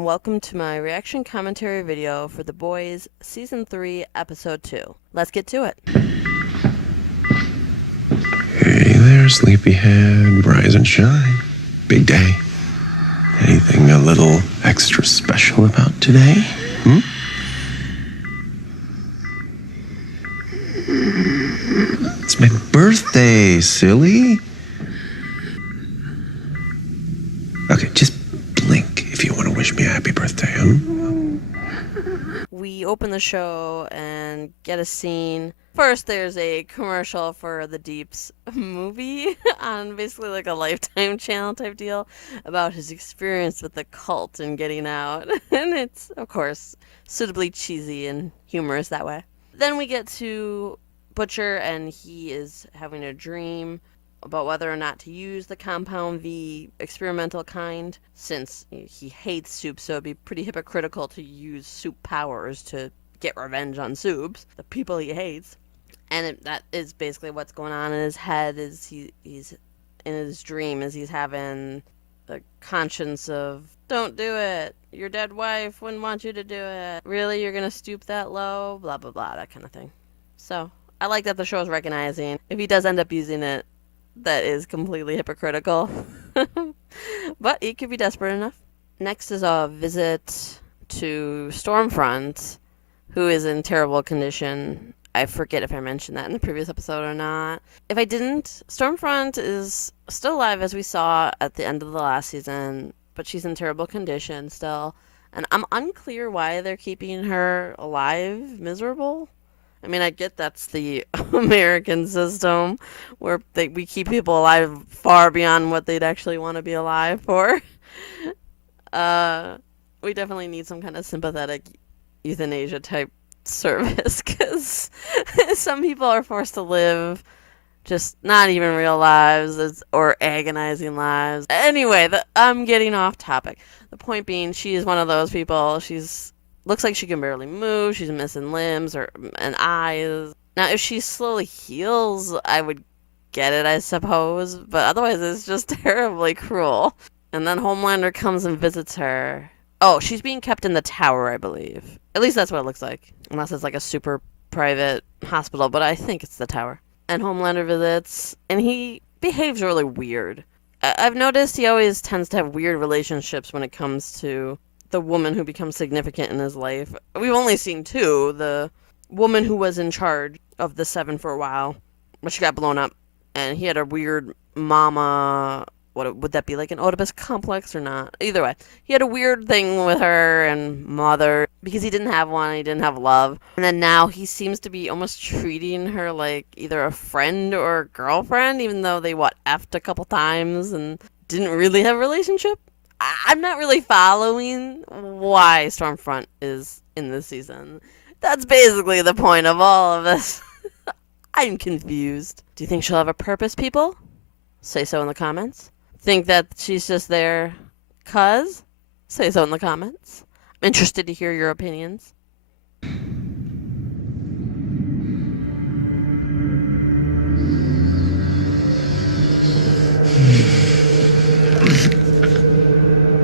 and welcome to my reaction commentary video for The Boys Season 3, Episode 2. Let's get to it. Hey there, sleepyhead, rise and shine. Big day. Anything a little extra special about today? It's my birthday, silly. Okay, just blink if you want to wish me a happy birthday, huh? We open the show and get a scene. First, there's a commercial for the Deep's movie on basically like a Lifetime channel type deal about his experience with the cult and getting out. And it's, of course, suitably cheesy and humorous that way. Then we get to Butcher, and he is having a dream about whether or not to use the Compound V experimental kind, since he hates soup, so it'd be pretty hypocritical to use soup powers to get revenge on soups, the people he hates. And that is basically what's going on in his head. Is he's in his dream, is he's having the conscience of, don't do it, your dead wife wouldn't want you to do it, really, you're gonna stoop that low, blah blah blah, that kind of thing. So I like that the show's recognizing if he does end up using it, that is completely hypocritical. But he could be desperate enough. Next is a visit to Stormfront, who is in terrible condition. I forget if I mentioned that in the previous episode or not. If I didn't, Stormfront is still alive, as we saw at the end of the last season, but she's in terrible condition still. And I'm unclear why they're keeping her alive, miserable. I mean, I get that's the American system where we keep people alive far beyond what they'd actually want to be alive for. We definitely need some kind of sympathetic euthanasia type service, because some people are forced to live just not even real lives or agonizing lives. Anyway, I'm getting off topic. The point being, she is one of those people. Looks like she can barely move. She's missing limbs and eyes. Now, if she slowly heals, I would get it, I suppose. But otherwise, it's just terribly cruel. And then Homelander comes and visits her. Oh, she's being kept in the tower, I believe. At least that's what it looks like. Unless it's like a super private hospital, but I think it's the tower. And Homelander visits, and he behaves really weird. I've noticed he always tends to have weird relationships when it comes to the woman who becomes significant in his life. We've only seen two. The woman who was in charge of the Seven for a while, but she got blown up, and he had a weird mama. What would that be, like an Oedipus complex or not? Either way, he had a weird thing with her and mother because he didn't have one. He didn't have love, and then now he seems to be almost treating her like either a friend or a girlfriend, even though they effed a couple times and didn't really have a relationship. I'm not really following why Stormfront is in this season. That's basically the point of all of this. I'm confused. Do you think she'll have a purpose, people? Say so in the comments. Think that she's just there 'cause? Say so in the comments. I'm interested to hear your opinions.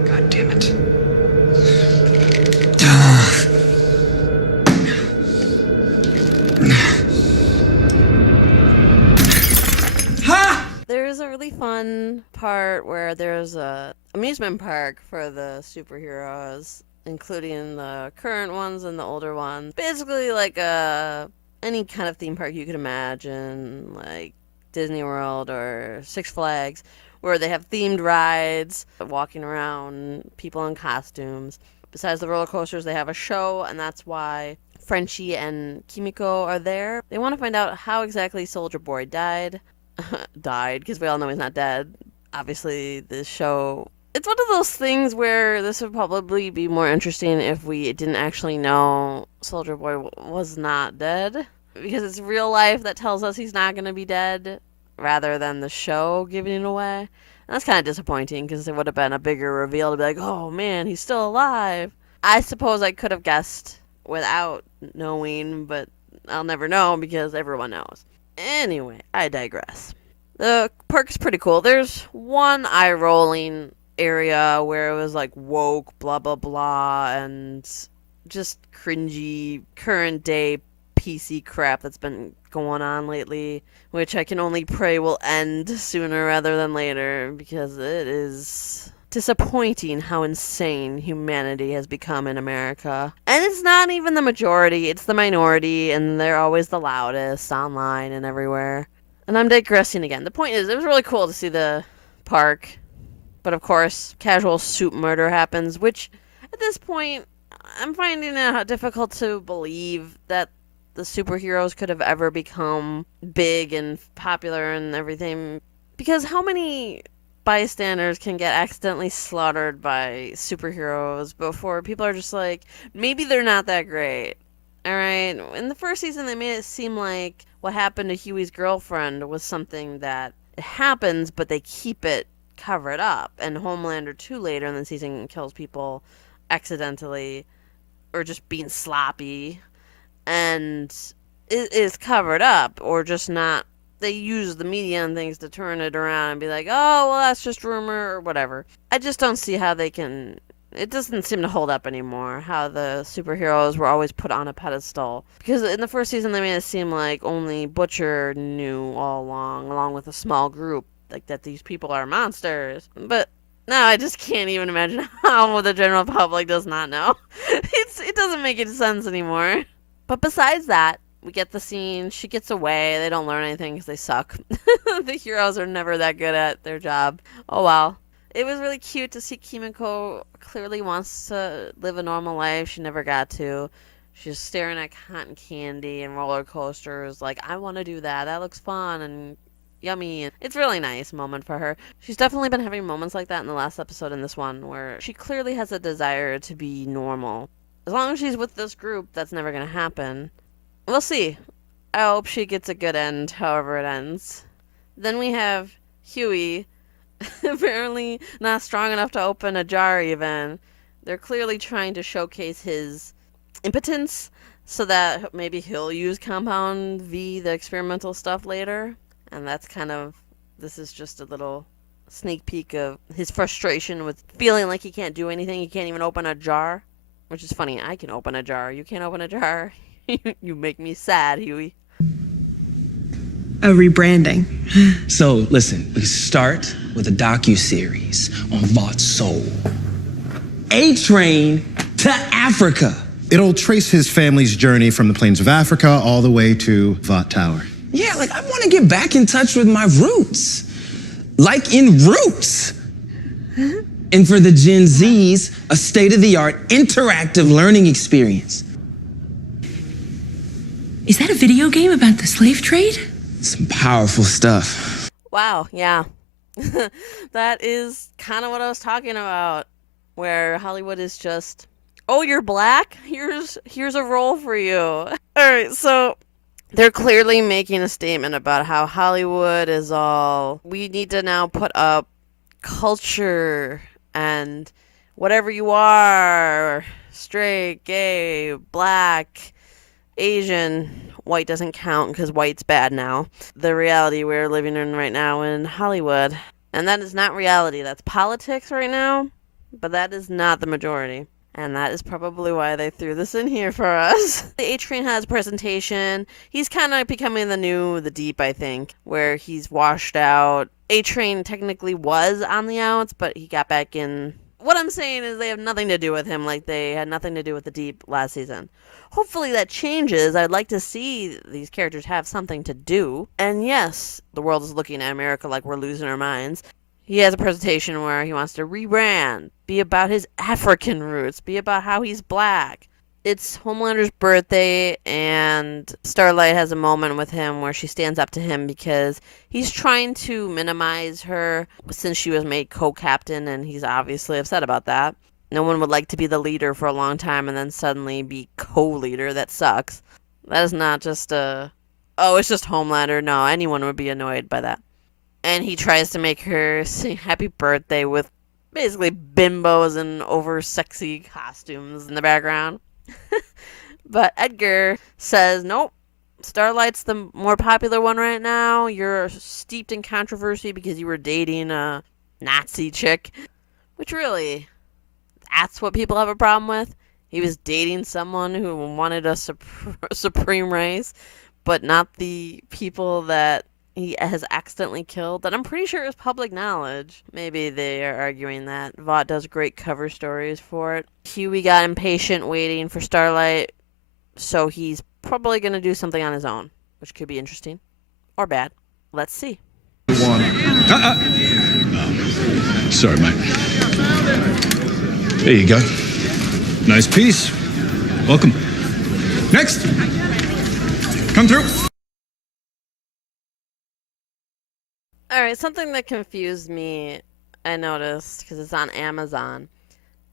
God damn it. There's a really fun part where there's a amusement park for the superheroes, including the current ones and the older ones. Basically like any kind of theme park you could imagine, like Disney World or Six Flags, where they have themed rides, walking around, people in costumes. Besides the roller coasters, they have a show, and that's why Frenchie and Kimiko are there. They want to find out how exactly Soldier Boy died, because we all know he's not dead. Obviously, this show, it's one of those things where this would probably be more interesting if we didn't actually know Soldier Boy was not dead, because it's real life that tells us he's not going to be dead, rather than the show giving it away. And that's kind of disappointing, because it would have been a bigger reveal to be like, oh man, he's still alive. I suppose I could have guessed without knowing, but I'll never know because everyone knows. Anyway, I digress. The park's pretty cool. There's one eye-rolling area where it was like woke, blah, blah, blah, and just cringy, current day PC crap that's been going on lately, which I can only pray will end sooner rather than later because it is disappointing how insane humanity has become in America. And it's not even the majority, it's the minority, and they're always the loudest online and everywhere. And I'm digressing again. The point is, it was really cool to see the park, but of course, casual soup murder happens, which at this point, I'm finding it difficult to believe that the superheroes could have ever become big and popular and everything. Because how many bystanders can get accidentally slaughtered by superheroes before people are just like, maybe they're not that great? Alright? In the first season, they made it seem like what happened to Huey's girlfriend was something that happens, but they keep it covered up. And Homelander 2 later in the season kills people accidentally or just being sloppy, and it is covered up or just not. They use the media and things to turn it around and be like, oh, well, that's just rumor or whatever. I just don't see how they can. It doesn't seem to hold up anymore, how the superheroes were always put on a pedestal. Because in the first season, they made it seem like only Butcher knew all along with a small group, like that these people are monsters. But now I just can't even imagine how the general public does not know. It doesn't make any sense anymore. But besides that, we get the scene. She gets away. They don't learn anything because they suck. The heroes are never that good at their job. Oh well. It was really cute to see Kimiko clearly wants to live a normal life. She never got to. She's staring at cotton candy and roller coasters like, I want to do that. That looks fun and yummy. It's a really nice moment for her. She's definitely been having moments like that in the last episode and this one where she clearly has a desire to be normal. As long as she's with this group, that's never going to happen. We'll see. I hope she gets a good end, however it ends. Then we have Huey, apparently not strong enough to open a jar even. They're clearly trying to showcase his impotence so that maybe he'll use Compound V, the experimental stuff, later. And that's this is just a little sneak peek of his frustration with feeling like he can't do anything. He can't even open a jar. Which is funny. I can open a jar. You can't open a jar. You make me sad, Huey. A rebranding. So, listen, we start with a docu-series on Vaught's soul. A-Train to Africa. It'll trace his family's journey from the plains of Africa all the way to Vought Tower. Yeah, like, I want to get back in touch with my roots. Like in Roots. And for the Gen Zs, a state-of-the-art interactive learning experience. Is that a video game about the slave trade? Some powerful stuff. Wow, yeah. That is kind of what I was talking about, where Hollywood is just, oh, you're black? Here's a role for you. All right, so they're clearly making a statement about how Hollywood is all, we need to now put up culture and whatever you are, straight, gay, black, Asian, white doesn't count because white's bad now. The reality we're living in right now in Hollywood. And that is not reality. That's politics right now, but that is not the majority. And that is probably why they threw this in here for us. The A-Train has a presentation. He's kind of becoming the Deep, I think, where he's washed out. A-Train technically was on the outs, but he got back in. What I'm saying is they have nothing to do with him like they had nothing to do with the Deep last season. Hopefully that changes. I'd like to see these characters have something to do. And yes, the world is looking at America like we're losing our minds. He has a presentation where he wants to rebrand, be about his African roots, be about how he's black. It's Homelander's birthday, and Starlight has a moment with him where she stands up to him because he's trying to minimize her since she was made co-captain, and he's obviously upset about that. No one would like to be the leader for a long time and then suddenly be co-leader. That sucks. That is not just it's just Homelander. No, anyone would be annoyed by that. And he tries to make her sing happy birthday with basically bimbos and over sexy costumes in the background. But Edgar says, nope, Starlight's the more popular one right now. You're steeped in controversy because you were dating a Nazi chick. Which really, that's what people have a problem with. He was dating someone who wanted a supreme race, but not the people that he has accidentally killed. That I'm pretty sure is public knowledge. Maybe they are arguing that. Vought does great cover stories for it. Huey got impatient waiting for Starlight, so he's probably going to do something on his own, which could be interesting or bad. Let's see. Sorry, Mike. There you go. Nice piece. Welcome. Next. Come through. Alright, something that confused me, I noticed, because it's on Amazon.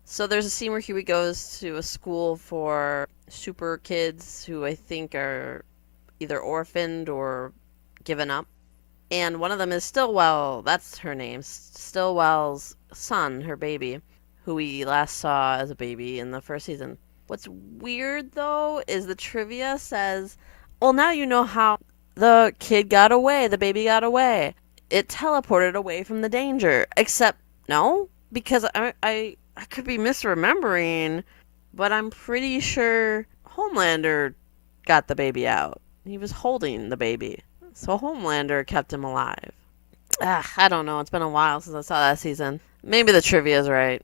So there's a scene where Huey goes to a school for super kids who I think are either orphaned or given up. And one of them is Stillwell, that's her name, Stillwell's son, her baby, who we last saw as a baby in the first season. What's weird, though, is the trivia says, well, now you know how the kid got away, the baby got away. It teleported away from the danger. Except, no, because I could be misremembering, but I'm pretty sure Homelander got the baby out. He was holding the baby. So Homelander kept him alive. I don't know. It's been a while since I saw that season. Maybe the trivia's right.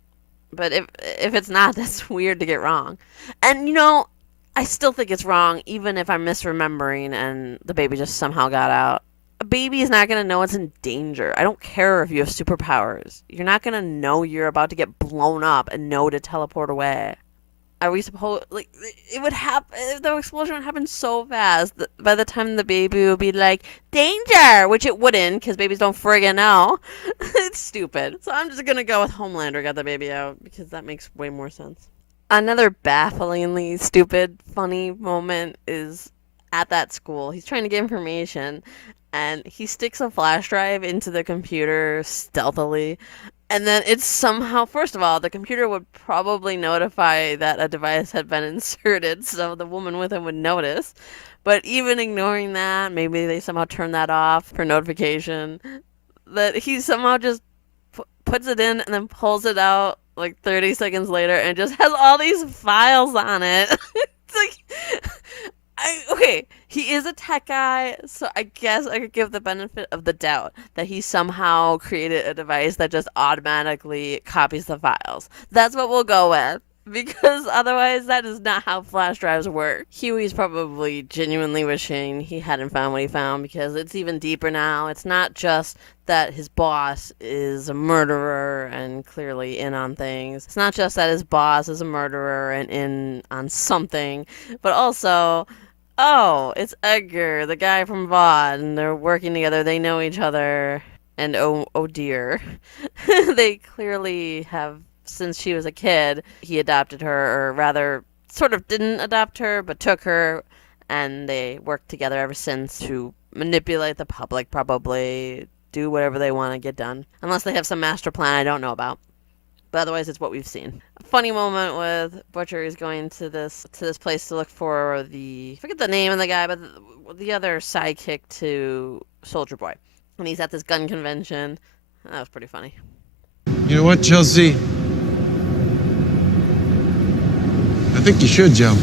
But if it's not, that's weird to get wrong. And, you know, I still think it's wrong, even if I'm misremembering and the baby just somehow got out. A baby is not going to know it's in danger. I don't care if you have superpowers. You're not going to know you're about to get blown up and know to teleport away. Are we supposed, like, it would happen, the explosion would happen so fast that by the time the baby would be like, danger, which it wouldn't, because babies don't friggin' know. It's stupid. So I'm just gonna go with Homelander got the baby out, because that makes way more sense. Another bafflingly stupid, funny moment is at that school. He's trying to get information, and he sticks a flash drive into the computer stealthily. And then it's somehow, first of all, the computer would probably notify that a device had been inserted, so the woman with him would notice. But even ignoring that, maybe they somehow turn that off for notification, that he somehow just puts it in and then pulls it out like 30 seconds later and just has all these files on it. It's like, okay, he is a tech guy, so I guess I could give the benefit of the doubt that he somehow created a device that just automatically copies the files. That's what we'll go with, because otherwise that is not how flash drives work. Huey's probably genuinely wishing he hadn't found what he found, because it's even deeper now. It's not just that his boss is a murderer and clearly in on things. It's not just that his boss is a murderer and in on something, but also, oh, it's Edgar, the guy from VOD, and they're working together. They know each other. And oh dear. They clearly have, since she was a kid, he adopted her, or rather, sort of didn't adopt her, but took her, and they worked together ever since to manipulate the public, probably do whatever they want to get done. Unless they have some master plan I don't know about. But otherwise, it's what we've seen. A funny moment with Butcher is going to this place to look for I forget the name of the guy, but the other sidekick to Soldier Boy. And he's at this gun convention. That was pretty funny. You know what, Chelsea? I think you should jump.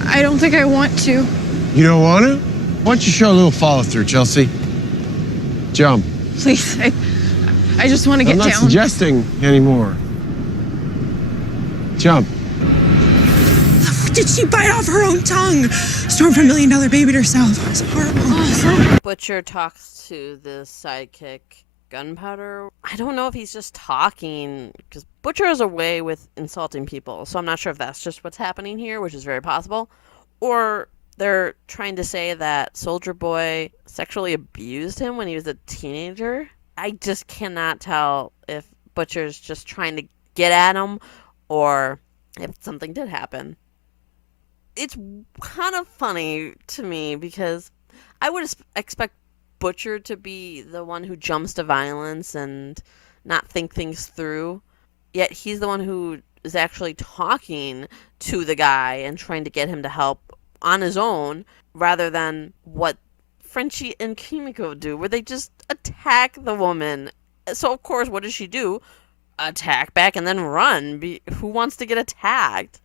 I don't think I want to. You don't want to? Why don't you show a little follow through, Chelsea? Jump. Please, I just want to get I'm not down. suggesting anymore. Jump. Did she bite off her own tongue? Storm for $1 Million Baby herself. It was horrible. Butcher talks to the sidekick Gunpowder. I don't know if he's just talking, because Butcher has a way with insulting people, so I'm not sure if that's just what's happening here, which is very possible, or they're trying to say that Soldier Boy sexually abused him when he was a teenager. I just cannot tell if Butcher's just trying to get at him or if something did happen. It's kind of funny to me because I would expect Butcher to be the one who jumps to violence and not think things through. Yet he's the one who is actually talking to the guy and trying to get him to help on his own, rather than what Frenchie and Kimiko do, where they just attack the woman So, of course, what does she do? Attack back and then run. Who wants to get attacked?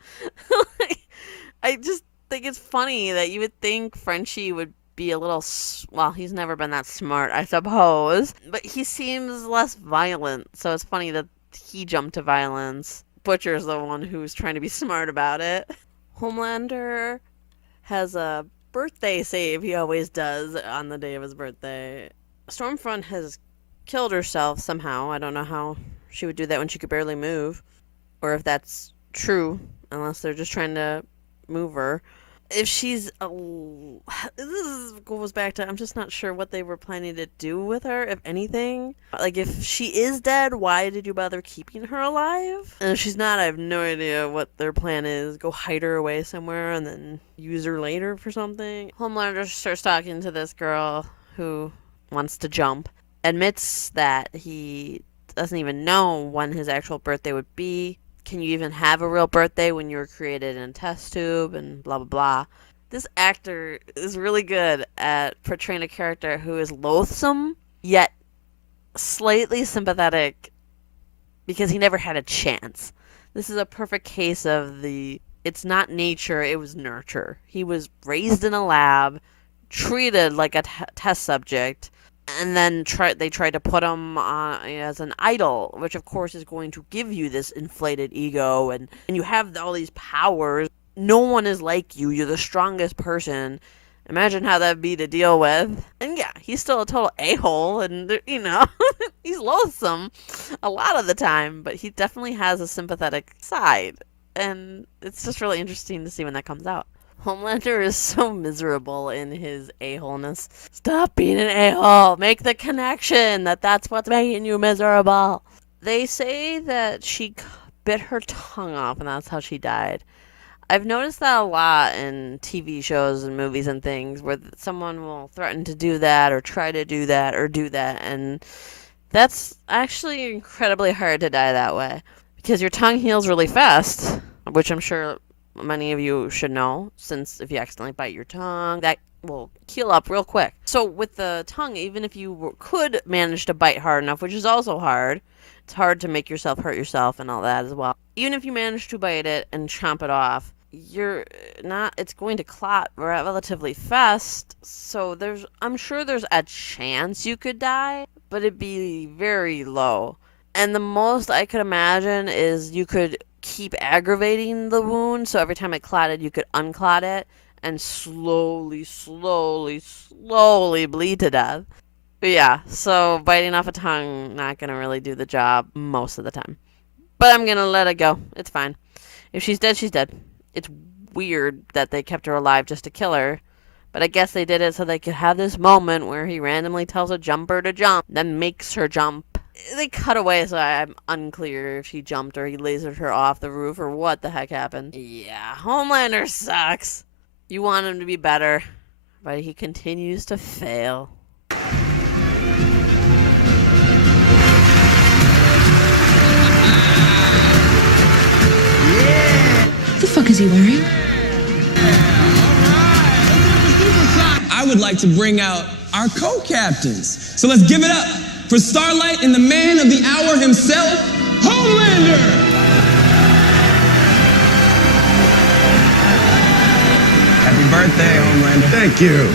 I just think it's funny that you would think Frenchie would be a little. Well, he's never been that smart, I suppose. But he seems less violent. So it's funny that he jumped to violence. Butcher's the one who's trying to be smart about it. Homelander has a birthday save he always does on the day of his birthday. Stormfront has killed herself somehow. I don't know how she would do that when she could barely move, or if that's true, unless they're just trying to move her. If she's goes back to, I'm just not sure what they were planning to do with her, if anything. Like, if she is dead, why did you bother keeping her alive? And if she's not, I have no idea what their plan is. Go hide her away somewhere and then use her later for something. Homelander starts talking to this girl who wants to jump, admits that he doesn't even know when his actual birthday would be. Can you even have a real birthday when you were created in a test tube, and blah blah blah. This actor is really good at portraying a character who is loathsome yet slightly sympathetic because he never had a chance. This is a perfect case of it's not nature, it was nurture. He was raised in a lab, treated like a test subject, and then they tried to put him as an idol, which of course is going to give you this inflated ego, and you have all these powers. No one is like you. You're the strongest person. Imagine how that'd be to deal with. And yeah, he's still a total a-hole, and he's loathsome a lot of the time, but he definitely has a sympathetic side, and it's just really interesting to see when that comes out. Homelander is so miserable in his a-holeness. Stop being an a-hole. Make the connection that's what's making you miserable. They say that she bit her tongue off and that's how she died. I've noticed that a lot in TV shows and movies and things where someone will threaten to do that or try to do that or do that, and that's actually incredibly hard to die that way because your tongue heals really fast, which I'm sure many of you should know, since if you accidentally bite your tongue, that will heal up real quick. So with the tongue, even if you could manage to bite hard enough, which is also hard, it's hard to make yourself hurt yourself and all that as well. Even if you manage to bite it and chomp it off, it's going to clot relatively fast. So I'm sure there's a chance you could die, but it'd be very low. And the most I could imagine is you could keep aggravating the wound, so every time it clotted, you could unclot it and slowly bleed to death. But yeah, so biting off a tongue, not gonna really do the job most of the time. But I'm gonna let it go. It's fine. If she's dead, she's dead. It's weird that they kept her alive just to kill her, but I guess they did it so they could have this moment where he randomly tells a jumper to jump, then makes her jump. They cut away, so I'm unclear if she jumped or he lasered her off the roof or what the heck happened. Yeah, Homelander sucks. You want him to be better, but he continues to fail. What the fuck is he wearing? I would like to bring out our co-captains. So let's give it up for Starlight and the man of the hour himself, Homelander! Happy birthday, Homelander. Thank you.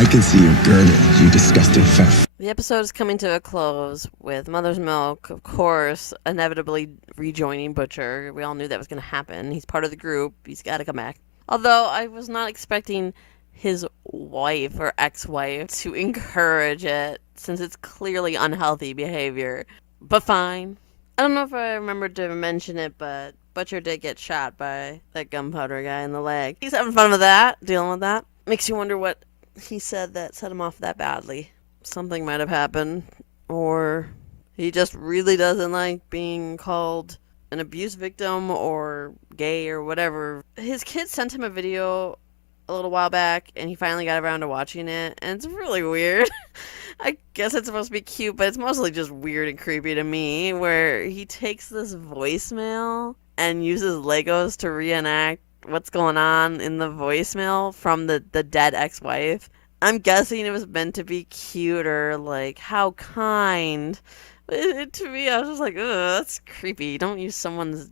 I can see your girdle, you disgusting fat. The episode is coming to a close with Mother's Milk, of course, inevitably rejoining Butcher. We all knew that was going to happen. He's part of the group. He's got to come back. Although I was not expecting his wife or ex-wife to encourage it, since it's clearly unhealthy behavior. But fine. I don't know if I remembered to mention it, but Butcher did get shot by that gunpowder guy in the leg. He's having fun with that, dealing with that. Makes you wonder what he said that set him off that badly. Something might have happened, or he just really doesn't like being called an abuse victim or gay or whatever. His kid sent him a video a little while back, and he finally got around to watching it, and it's really weird. I guess it's supposed to be cute, but it's mostly just weird and creepy to me, where he takes this voicemail and uses Legos to reenact what's going on in the voicemail from the dead ex-wife. I'm guessing it was meant to be cute or like, how kind, To me, I was just like, ugh, that's creepy. Don't use someone's,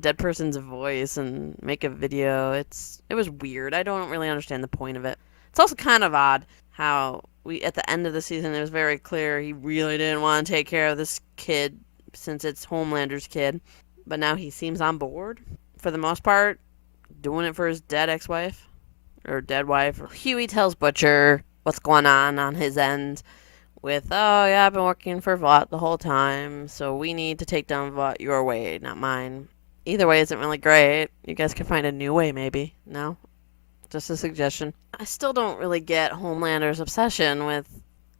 dead person's voice and make a video. It was weird. I don't really understand the point of it. It's also kind of odd how at the end of the season, it was very clear he really didn't want to take care of this kid since it's Homelander's kid. But now he seems on board, for the most part, doing it for his dead ex-wife. Or dead wife. Huey tells Butcher what's going on his end with, oh yeah, I've been working for Vought the whole time, so we need to take down Vought your way, not mine. Either way isn't really great. You guys can find a new way, maybe. No? Just a suggestion. I still don't really get Homelander's obsession with...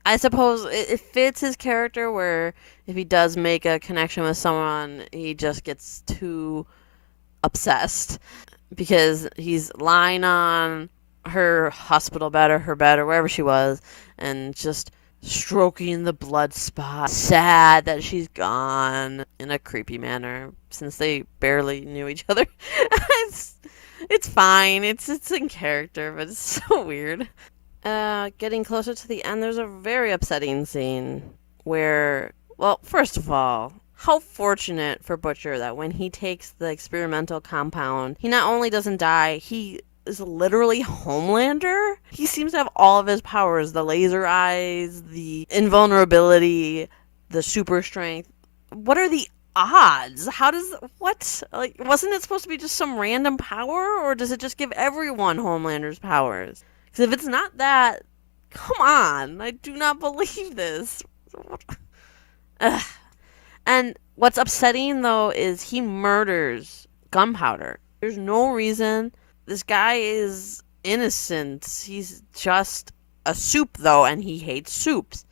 I suppose it fits his character where if he does make a connection with someone, he just gets too obsessed. Because he's lying on her hospital bed or her bed or wherever she was and just stroking the blood spot. Sad that she's gone in a creepy manner since they barely knew each other. It's fine. It's in character, but it's so weird. Getting closer to the end, there's a very upsetting scene where, well, first of all, how fortunate for Butcher that when he takes the experimental compound, he not only doesn't die, he is literally Homelander. He seems to have all of his powers, the laser eyes, the invulnerability, the super strength. What are the odds? What? Like, wasn't it supposed to be just some random power, or does it just give everyone Homelander's powers? Because if it's not that, come on, I do not believe this. Ugh. And what's upsetting, though, is he murders Gunpowder. There's no reason. This guy is innocent. He's just a soup, though, and he hates soups.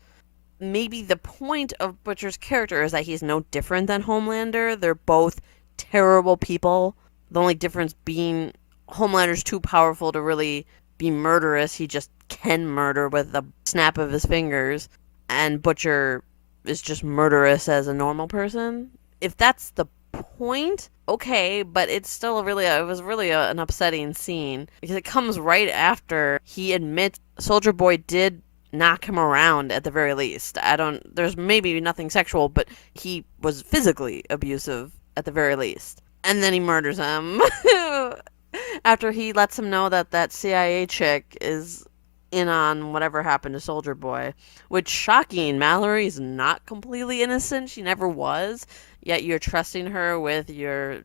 Maybe the point of Butcher's character is that he's no different than Homelander. They're both terrible people. The only difference being Homelander's too powerful to really be murderous. He just can murder with the snap of his fingers. And Butcher is just murderous as a normal person. If that's the point, okay, but it's still it was really an upsetting scene because it comes right after he admits Soldier Boy did knock him around at the very least. There's maybe nothing sexual, but he was physically abusive at the very least. And then he murders him after he lets him know that CIA chick is in on whatever happened to Soldier Boy. Which, shocking, Mallory's not completely innocent. She never was. Yet you're trusting her with your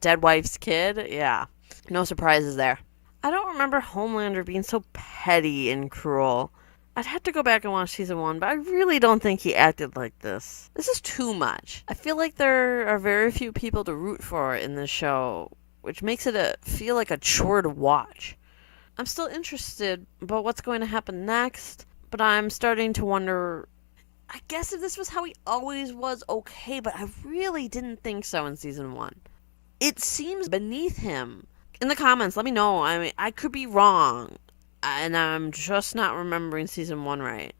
dead wife's kid. Yeah. No surprises there. I don't remember Homelander being so petty and cruel. I'd have to go back and watch season 1, but I really don't think he acted like this. This is too much. I feel like there are very few people to root for in this show, which makes it feel like a chore to watch. I'm still interested about what's going to happen next, but I'm starting to wonder, I guess if this was how he always was, okay, but I really didn't think so in season 1. It seems beneath him. In the comments, let me know. I mean, I could be wrong, and I'm just not remembering season 1 right.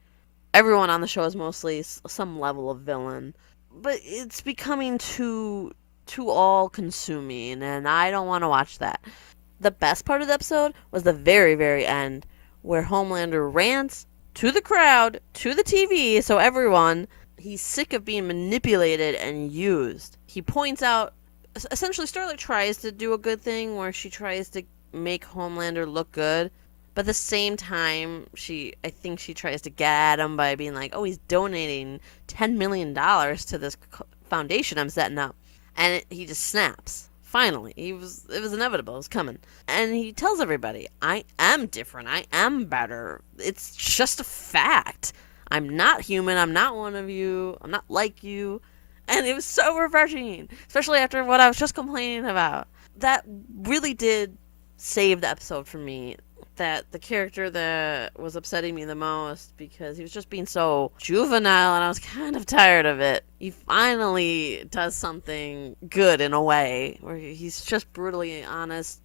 Everyone on the show is mostly some level of villain, but it's becoming too all-consuming, and I don't want to watch that. The best part of the episode was the very, very end, where Homelander rants to the crowd, to the TV, so everyone, he's sick of being manipulated and used. He points out, essentially Starlight tries to do a good thing where she tries to make Homelander look good, but at the same time, I think she tries to get at him by being like, oh, he's donating $10 million to this foundation I'm setting up. And he just snaps. Finally, it was inevitable. It was coming. And he tells everybody, I am different. I am better. It's just a fact. I'm not human. I'm not one of you. I'm not like you. And it was so refreshing, especially after what I was just complaining about. That really did save the episode for me. That the character that was upsetting me the most because he was just being so juvenile and I was kind of tired of it. He finally does something good in a way where he's just brutally honest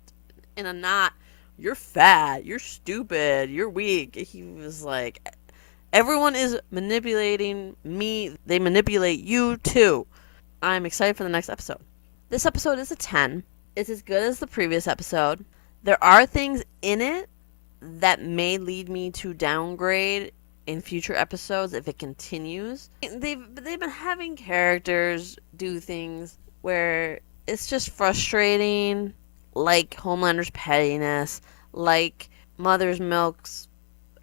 in a not, you're fat, you're stupid, you're weak. He was like, everyone is manipulating me. They manipulate you too. I'm excited for the next episode. This episode is a 10. It's as good as the previous episode. There are things in it that may lead me to downgrade in future episodes if it continues. They've been having characters do things where it's just frustrating, like Homelander's pettiness, like Mother's Milk's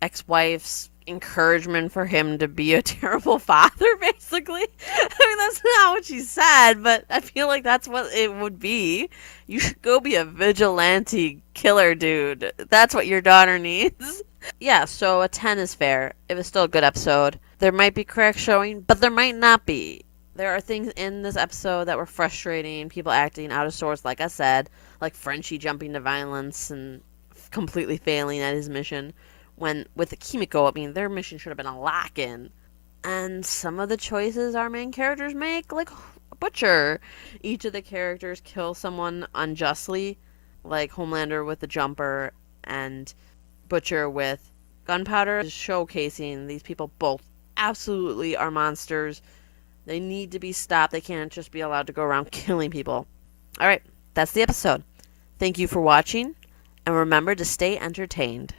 ex-wife's encouragement for him to be a terrible father, basically. I mean, that's not what she said, but I feel like that's what it would be. You should go be a vigilante killer dude. That's what your daughter needs. Yeah, so a 10 is fair. It was still a good episode. There might be cracks showing, but there might not be. There are things in this episode that were frustrating, people acting out of sorts, like I said, like Frenchie jumping to violence and completely failing at his mission. When with the Kimiko, I mean, their mission should have been a lock-in. And some of the choices our main characters make, like Butcher. Each of the characters kill someone unjustly, like Homelander with the jumper and Butcher with gunpowder, showcasing these people both absolutely are monsters. They need to be stopped. They can't just be allowed to go around killing people. Alright, that's the episode. Thank you for watching, and remember to stay entertained.